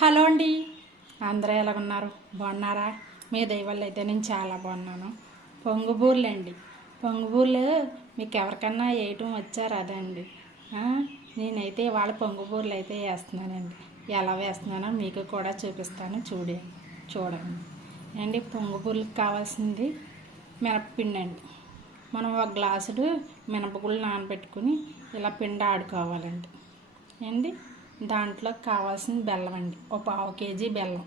Hello అండి, అందరూ ఎలా ఉన్నారు? బాగున్నారా? మీ దయ వల్ల అయితే నేను చాలా బాగున్నాను. పొంగుబూర్లు అండి. పొంగుబూర్లు మీకు ఎవరికన్నా వేయటం వచ్చారు అదండి. నేనైతే ఇవాళ పొంగుబూర్లు అయితే వేస్తున్నానండి. ఎలా వేస్తున్నానో మీకు కూడా చూపిస్తాను, చూడండి అండి. పొంగుబూర్లకు కావాల్సింది మినపపిండి అండి. మనం ఒక గ్లాసుడు మినపగుళ్ళు నానబెట్టుకుని ఇలా పిండి ఆడుకోవాలండి అండి. దాంట్లో కావాల్సిన బెల్లం అండి, ఒక 1/2 కేజీ బెల్లం.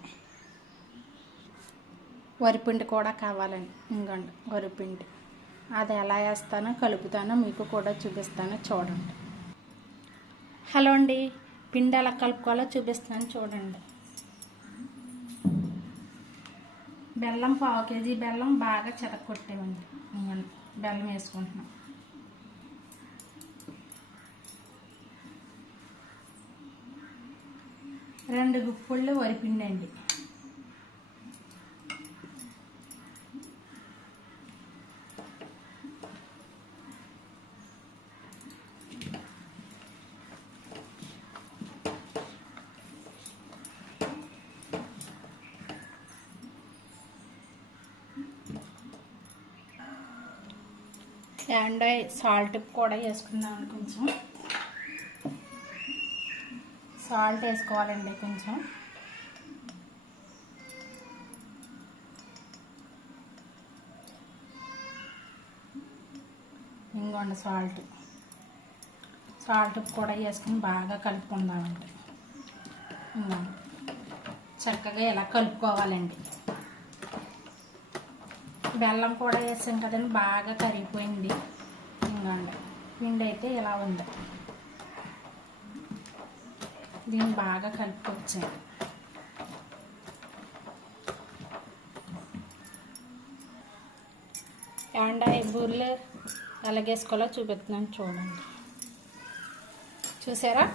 వరిపిండి కూడా కావాలండి. ఇంకోండి వరిపిండి. అది ఎలా వేస్తానో కలుపుతానో మీకు కూడా చూపిస్తానో చూడండి. హలో అండి, పిండి ఎలా కలుపుకోవాలో చూపిస్తాను చూడండి. బెల్లం 1/2 కేజీ బెల్లం బాగా చెదకొట్టేవండి. ఇంకోండి బెల్లం వేసుకుంటున్నాం. రెండు గుప్పిళ్ళు వరిపిండి అండి. అండ్ సాల్ట్ కూడా వేసుకుందాం. కొంచెం సాల్ట్ వేసుకోవాలండి. కొంచెం ఇంకోండి సాల్ట్ కూడా వేసుకుని బాగా కలుపుకుందామండి. ఇంకోండి చక్కగా ఇలా కలుపుకోవాలండి. బెల్లం కూడా వేసాం కదండి, బాగా కరిగిపోయింది. ఇంకోండి పిండి అయితే ఇలా ఉంది. దీన్ని బాగా కలుపుకొచ్చాను. ఈ బూరెలు ఎలాగేసుకోవాలో చూపిస్తున్నాను చూడండి. చూసారా?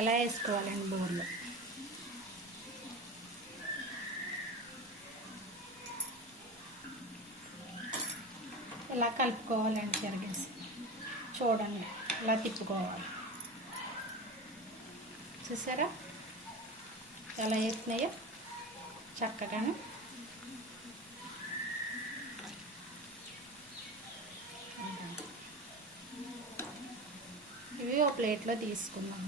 ఎలా వేసుకోవాలండి బూరెలు. ఇలా కలుపుకోవాలండి. తిరిగేసి చూడండి, ఇలా తిప్పుకోవాలి. చూసారా ఎలా వేస్తున్నాయో చక్కగాను. ఇవి ఒక ప్లేట్లో తీసుకుందాం.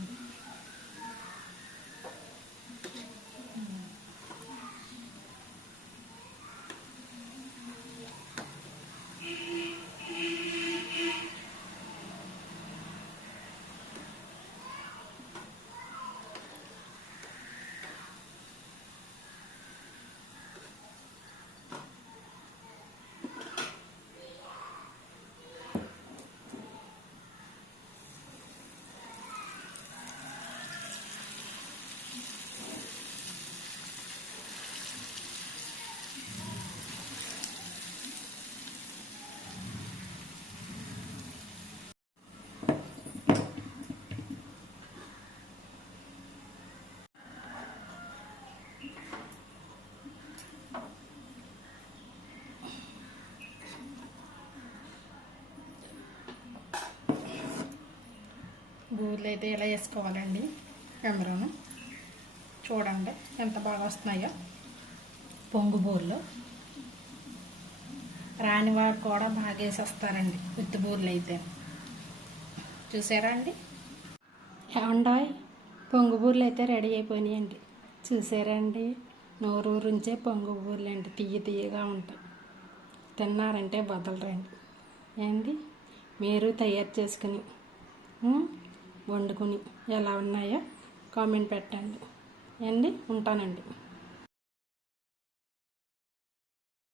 బూరెలు అయితే ఇలా వేసుకోవాలండి. అందరూను చూడండి ఎంత బాగా వస్తున్నాయో పొంగు బూరెలు. రాని వాడు కూడా బాగా వేసేస్తారండి ఉత్తి బూరెలు అయితే. చూసారా అండి? ఏమండాయ్, పొంగు బూరెలు అయితే రెడీ అయిపోయినాయండి. చూసారా అండి? నోరూరించే పొంగు బూరెలు అండి, తీయగా ఉంటాయి. తిన్నారంటే వదలరండి. ఏంటి మీరు తయారు చేసుకుని వండుకుని ఎలా ఉన్నాయో కామెంట్ పెట్టండి. ఉంటానండి.